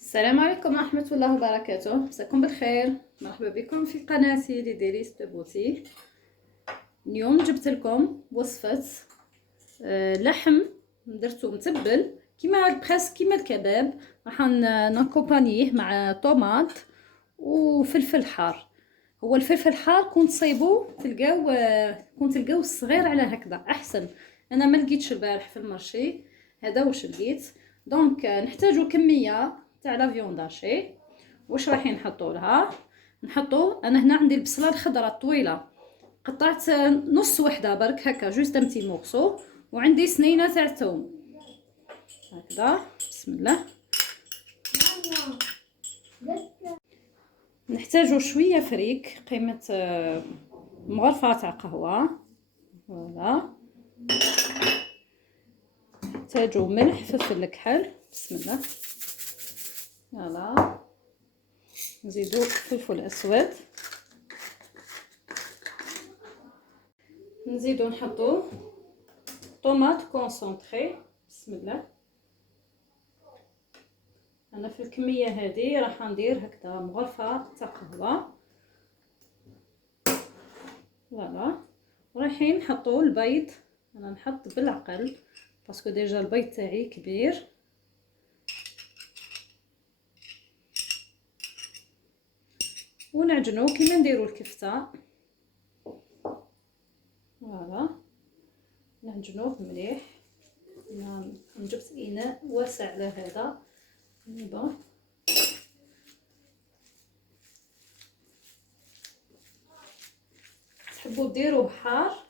السلام عليكم ورحمة الله وبركاته. مساكم بالخير، مرحبا بكم في قناتي لي ديليس دو بوتي. اليوم جبت لكم وصفة لحم درتو متبل كيما كيما الكباب. راح نكوبانيه مع طوماط وفلفل حار. هو الفلفل حار كون تصيبو تلقاو الصغير على هكذا احسن. انا ما لقيتش البارح في المارشي، هذا واش لقيت. دونك نحتاجو كميه تاع لا فيوند هاشي. واش رايحين نحطوا لها؟ انا هنا عندي البصله الخضراء الطويله، قطعت نص وحده برك هكا جوست امتي مورسو، وعندي سنينه تاع ثوم هكذا. بسم الله. نحتاجو شويه فريك قيمه مغرفه تاع قهوه. فوالا. نحتاجو ملح، فلفل كحل. بسم الله. فوالا. نزيدو فلفل اسود، نزيدو نحطو طوماط كونسونطري. بسم الله. انا في الكميه هذه راح ندير هكذا مغرفه تاع قهوه. فوالا. رايحين نحطو البيض. انا نحط بالعقل باسكو ديجا البيض تاعي كبير. ونعجنو كيما نديرو الكفته. فوالا. نعجنوه مليح. جبت اناء واسع على هذا. بون. تحبوا ديروه حار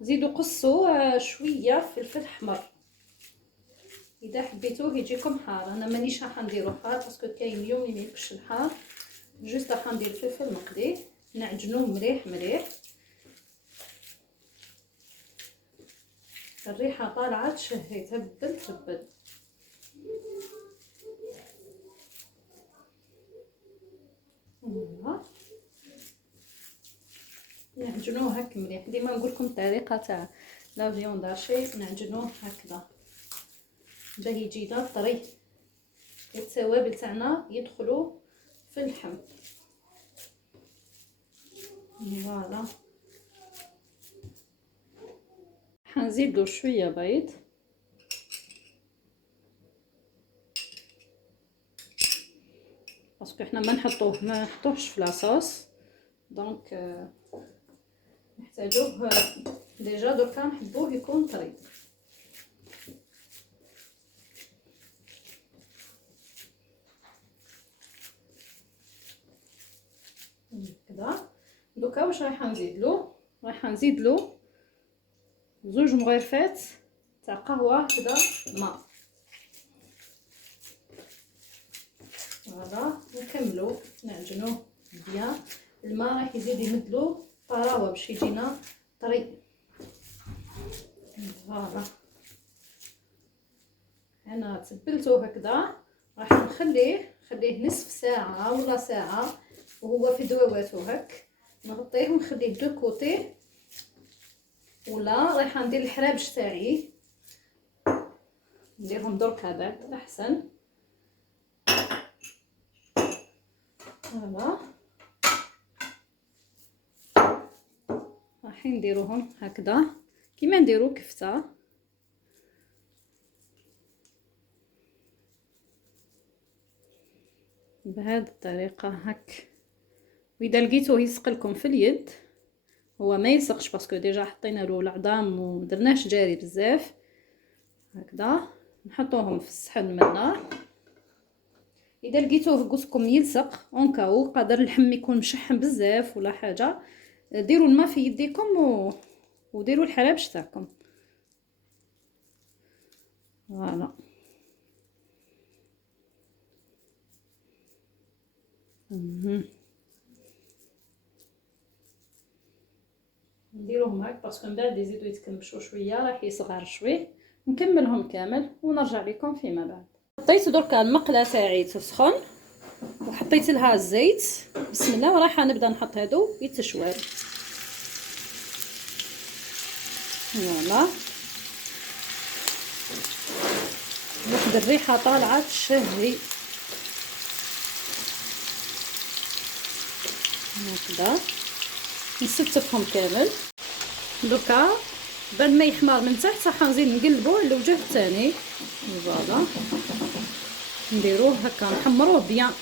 زيدوا قصوا شويه فلفل احمر. اذا حبيتوه يجيكم حار. انا مانيش راح نديرو حار باسكو كاين اليوم ما يحبش الحار، جوست راح ندير فلفل مقلي. نعجنوه مليح مليح. الريحه طالعه تشهي، تهبل. نعجنوه هكا مليح. ديما نقول لكم الطريقه تاع لا فيوند هاشي، نعجنوه هكذا باه يجينا طري، التوابل تاعنا يدخلوا في اللحم. فوالا. حنزيدو شويه بيض. باسكو احنا ما نحطوهش في لاصوص، دونك نحتاجوه ديجا. دركا نحبوه يكون طري. كذا. دوكا واش رايحه نزيدلو زوج مغرفات تاع قهوه كذا ماء. فوالا. نكملو نعجنوه مزيان. الماء راح يزيد يمدلو طراوه باش يجينا طري. فوالا. انا تبلته هكذا، راح نخليه نصف ساعه ولا ساعه وهو في دواواته هك. نغطيه ونخليه دو كوتي. ولا رايحه ندير الحرابش تاعي، نديرهم دركا بعد احسن. فوالا. راح نديروهم هكذا كيما نديرو كفته. بهذه الطريقه هك. واذا لقيتوه يسقلكم في اليد، هو ما يلصقش باسكو ديجا حطينا له العظام ومدرناش جاري بزاف. هكذا نحطوهم في الصحن من النار. اذا لقيتوه قصكم يلصق اونكاو، قادر اللحم يكون مشحم بزاف ولا حاجه، ديروا الماء في يديكم وديروا الحرابش تاعكم. فوالا. نديروهم هاك باسكو من بعد يزيدوا يتكمشوا شويه راح يصغر شويه. نكملهم كامل ونرجع لكم فيما بعد. حطيت دركا المقله تاعي تسخن وحطيت لها الزيت. بسم الله. ورايحه نبدا نحط هادو يتشوال. فوالا. واحد الريحه طالعه تشهي. هكذا نستفهم كامل. دوكا بعد ما يحمر من تحت راح نزيد نقلبوه على الوجه الثاني. فوالا نديروه هكا نحمروه بيان،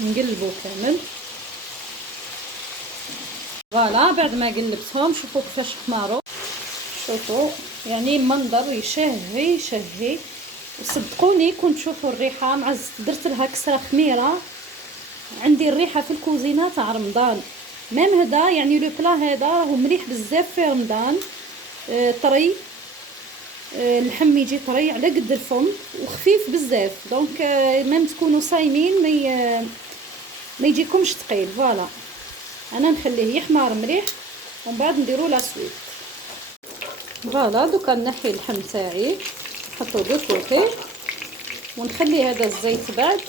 نقلبوه كامل. فوالا بعد ما قلبتهم شوفوا كيفاش حماروا، شوفوا يعني المنظر يشهي يشهي. وصدقوني كنت تشوفوا الريحه مع درت لها كسره خميره، عندي الريحه في الكوزينه تاع رمضان. ميم هذا يعني لو بلا هذا راهو مليح بزاف في رمضان. طري، اللحم يجي طري على قد الفم وخفيف بزاف. دونك ميم تكونوا صايمين ما يجيكمش ثقيل. فوالا انا نخليه يحمر مليح ومن بعد نديرو لا سويت. فوالا دوكا نحي اللحم تاعي نحطو دو كوتي ونخلي هذا الزيت. بعد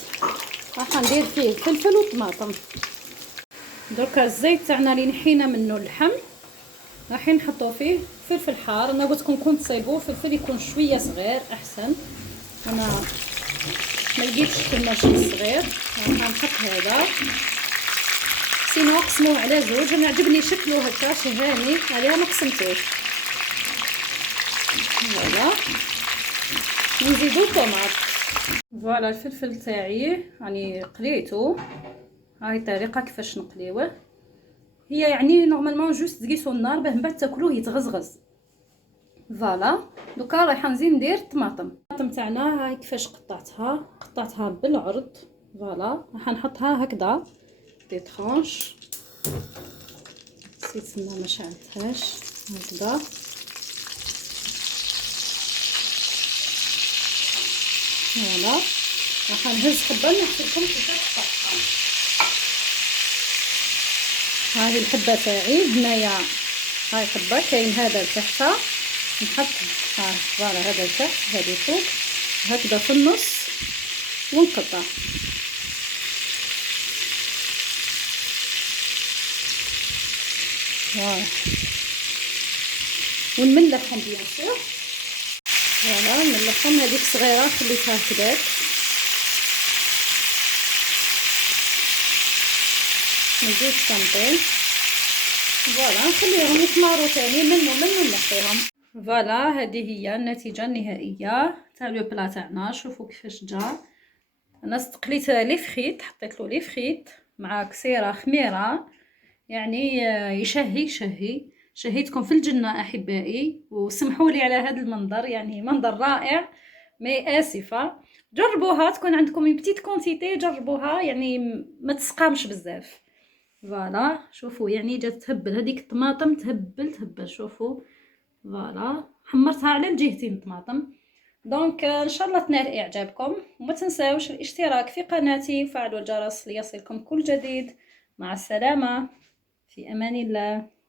راح ندير فيه فلفل وطماطم. دركا الزيت تاعنا اللي نحينا منه اللحم راح نحطو فيه فلفل حار. انا قلت لكم كنت تصايبوه فلفل يكون شويه صغير احسن، انا ما لقيتش كماشي صغير. راح نحط هذا سينو قسموه على زوج. انا عجبني شكله هكا شهاني عليها ما قسمتوش. فوالا نزيدو طماط. فوالا الفلفل تاعي يعني قليته، هاي الطريقه كيفاش نقليوه. هي يعني نورمالمون جوست تقيسوا النار باه من بعد تاكلوه يتغزغز. فوالا دوكا رايحه نزيد ندير الطماطم تاعنا. هاي كيفاش قطعتها بالعرض. فوالا راح نحطها هكذا دي طرونش. نسيت ما شعلتهاش هكذا. فوالا راح نهز حبه نحكي لكم كيفاش تطحن. هذه الحبه تاعي هنايا، هاي حبه كاين هذا لتحتها نحط. فوالا هذا لتحت هذه فوق هكذا في النص ونقطع. فوالا ونملحهم بيان سور. فوالا نملحهم. هذيك صغيره خليتها هكذاك. نزيد طنطين. فوالا نخليهم يحمروا ثاني منو نحيهم. فوالا هذه هي النتيجه النهائيه تاع لو بلا تاعنا. شوفوا كيفاش جا. انا استقليت لي فريت، حطيت له لي فريت مع كسيره خميره يعني يشهي. شهيتكم في الجنه احبائي، وسمحوا لي على هذا المنظر يعني منظر رائع. مي اسفه جربوها، تكون عندكم بتيت كونتيتي جربوها يعني ما تسقامش بزاف. فوالا شوفوا يعني جات تهبل هذيك الطماطم تهبل. شوفوا فوالا حمرتها على الجهتين الطماطم. دونك ان شاء الله تنال اعجابكم، وما تنساوش الاشتراك في قناتي وفعلوا الجرس ليصلكم كل جديد. مع السلامه، في امان الله.